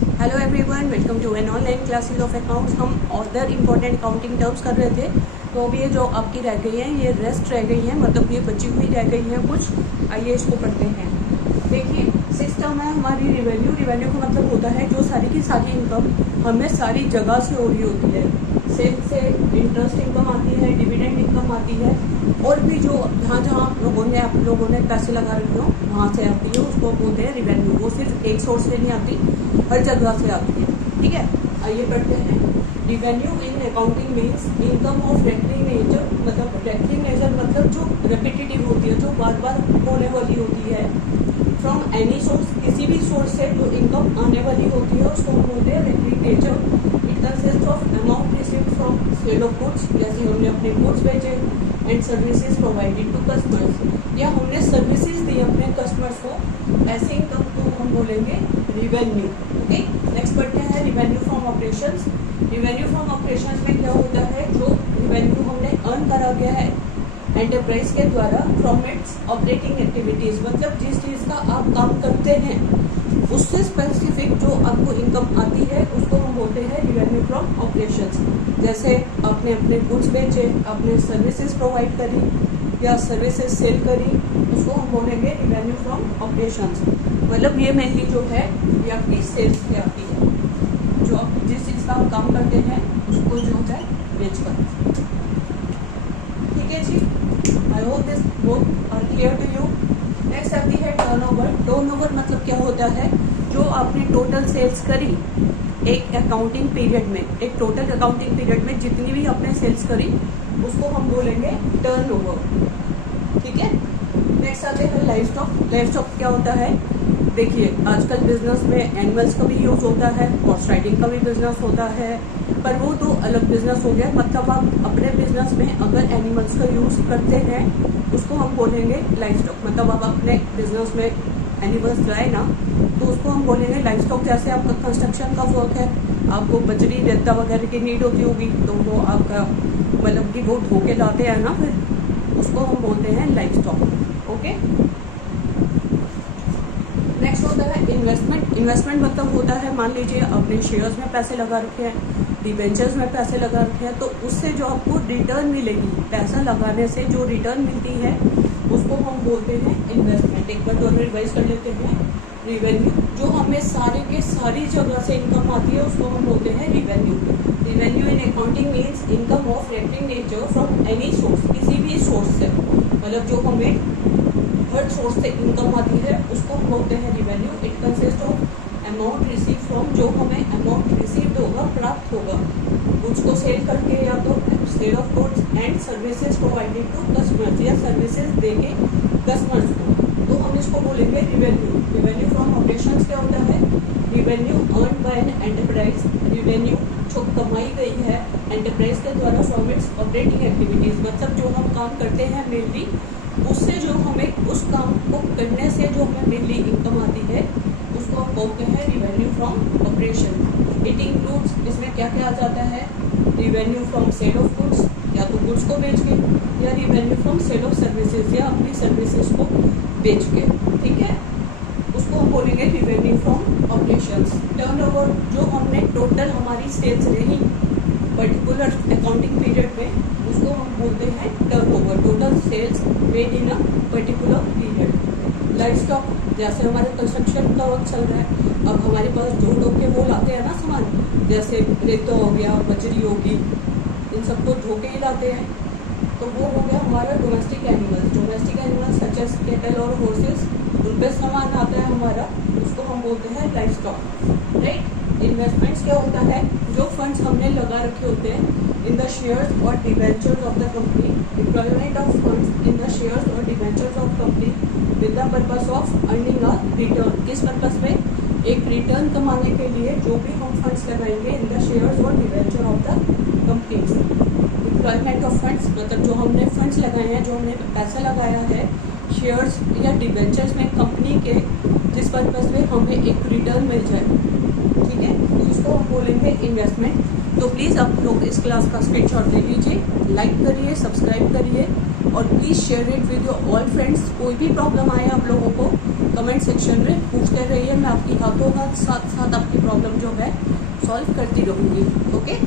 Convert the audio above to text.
Hello everyone, welcome to an online classes of accounts. हम other important accounting terms कर रहे थे, तो अभी ये जो आपकी रह गई हैं ये रेस्ट रह गई हैं, मतलब ये बची हुई रह गई हैं कुछ। आइए इसको पढ़ते हैं। देखिए, सिस्टम है हमारी रिवेन्यू। रिवेन्यू का मतलब होता है जो सारी की सारी इनकम हमें सारी जगह से हो रही होती है। सेल से इंटरेस्ट इनकम आती है, डिविडेंड इनकम आती है, और भी जो जहाँ जहाँ आप लोगों ने पैसे लगा रखे हो वहाँ से आती है, उसको बोलते हैं रिवेन्यू। वो सिर्फ एक सोर्स से नहीं आती, हर जगह से आती है। ठीक है, आइए पढ़ते हैं। Revenue in accounting means income of recurring nature. मतलब रेकरिंग नेचर मतलब जो रेपिटेटिव होती है, जो बार बार होने वाली होती है। फ्रॉम एनी सोर्स, किसी भी सोर्स से जो इनकम आने वाली होती है उसको हम बोलते हैं recurring nature. It consist of amount received from sale of goods, जैसे हमने अपने गुड्स बेचे, and services provided to customers, या हमने सर्विसेज दी अपने कस्टमर्स को, ऐसे इनकम को हम बोलेंगे रिवेन्यू। ओके, नेक्स्ट पढ़ते हैं revenue from operations. Revenue from operations में क्या होता है, जो रिवेन्यू हमने अर्न करा गया है एंटरप्राइज के द्वारा फ्रॉम इट्स ऑपरेटिंग एक्टिविटीज, मतलब जिस चीज़ का आप काम करते हैं उससे स्पेसिफिक जो आपको इनकम आती है उसको हम बोलते हैं रिवेन्यू फ्रॉम ऑपरेशंस। जैसे आपने अपने गुड्स बेचे, आपने सर्विसेज प्रोवाइड करी या सर्विसेज सेल करी, उसको हम बोलेंगे रिवेन्यू फ्रॉम ऑपरेशंस। मतलब ये मेनली जो है ये आपकी सेल्स की आती है, जो आप जिस चीज़ का आप काम करते हैं उसको जो है बेचकर। ठीक है जी, I hope this both are clear to you. Next आती है टर्नओवर। टर्नओवर मतलब क्या होता है, जो आपने टोटल सेल्स करी एक अकाउंटिंग पीरियड में, एक टोटल अकाउंटिंग पीरियड में जितनी भी आपने सेल्स करी उसको हम बोलेंगे टर्नओवर। ठीक है, नेक्स्ट आते हैं लाइव स्टॉक। लाइव स्टॉक क्या होता है, देखिए आजकल बिजनेस में एनिमल्स का भी यूज़ होता है, हॉर्स राइडिंग का भी बिजनेस होता है, पर वो तो अलग बिजनेस हो गया। मतलब आप अपने बिजनेस में अगर एनिमल्स का यूज़ करते हैं उसको हम बोलेंगे लाइव स्टॉक। मतलब आप अपने बिजनेस में एनिमल्स लाए ना, तो उसको हम बोलेंगे लाइव स्टॉक। जैसे आपका कंस्ट्रक्शन का वर्क है, आपको बजरी रेता वगैरह की नीड होती होगी, तो वो आपका मतलब कि वो धो के लाते हैं ना, फिर उसको हम बोलते हैं लाइव स्टॉक। ओके, नेक्स्ट होता है इन्वेस्टमेंट। इन्वेस्टमेंट मतलब होता है, मान लीजिए आपने शेयर्स में पैसे लगा रखे हैं, डिबेंचर्स में पैसे लगा रखे हैं, तो उससे जो आपको रिटर्न मिलेगी, पैसा लगाने से जो रिटर्न मिलती है उसको हम बोलते हैं इन्वेस्टमेंट। एक बार दोनों रिवाइज कर लेते हैं। रिवेन्यू, जो हमें सारे के सारी जगह से इनकम आती है उसको हम बोलते हैं revenue. Revenue in accounting means income of recurring nature from any source, किसी भी सोर्स से, मतलब जो हमें हर सोर्स से इनकम आती है उसको हम बोलते हैं revenue. It consist of amount receive from, जो हमें अमाउंट रिसीव्ड होगा, प्राप्त होगा गुड्स को सेल करके, या तो sale of goods and services provided to customers, या सर्विसेज देके कस्टमर्स को, तो हम इसको बोलेंगे रिवेन्यू। रिवेन्यू फ्रॉम ऑपरेशंस क्या होता है, revenue earn by an enterprise. Revenue जो कमाई गई है एंटरप्राइज के द्वारा फ्रॉम इट्स ऑपरेटिंग एक्टिविटीज, मतलब जो हम काम करते हैं मेनली, उससे जो हमें उस काम को करने से जो हमें मेनली इनकम आती है उसको हम बोलते हैं revenue from operation. It includes, इसमें क्या क्या आ जाता है, revenue from sale of goods, या तो गुड्स को बेच के, या revenue from sale of services, या अपनी सर्विसेज को बेच के। ठीक है, उसको हम बोलेंगे रिवेन्यू फ्रॉम ऑपरेशंस। टर्नओवर, जो हमने टोटल हमारी सेल्स रही पर्टिकुलर अकाउंटिंग पीरियड में, उसको हम बोलते हैं turnover. Total sales made in a particular period. Livestock, जैसे हमारे कंस्ट्रक्शन का वर्क चल रहा है, अब हमारे पास जो लोग के वो लाते हैं ना सामान, जैसे रेता हो गया, बजरी होगी, इन सबको धो के ही लाते हैं, तो वो हो गया हमारा domestic animals. Domestic animals such as cattle और हॉर्सेस, उन पर सामान आता है हमारा, उसको हम बोलते हैं लाइव स्टॉक। राइट, इन्वेस्टमेंट्स क्या होता है, जो फंड्स हमने लगा रखे होते हैं इन द शेयर्स और debentures of the company. Deployment of funds in the shares और debentures of company with the purpose of earning a return. किस पर्पस में, एक रिटर्न कमाने के लिए जो भी हम फंड्स लगाएंगे इन द शेयर्स और debenture of the companies. Deployment of funds मतलब जो हमने फंड्स लगाए हैं, जो हमने पैसा लगाया है शेयर्स या डिबेंचर्स में कंपनी के, जिस पर्पस में हमें एक रिटर्न मिल जाए। ठीक है, तो इसको हम बोलेंगे है इन्वेस्टमेंट। तो प्लीज आप लोग इस क्लास का स्क्रीनशॉट ले लीजिए, लाइक करिए, सब्सक्राइब करिए और please share it with your all friends. कोई भी प्रॉब्लम आए आप लोगों को कमेंट सेक्शन में पूछते रहिए, मैं आपकी हाथों हाथ साथ साथ आपकी प्रॉब्लम जो है सॉल्व करती रहूंगी। ओके।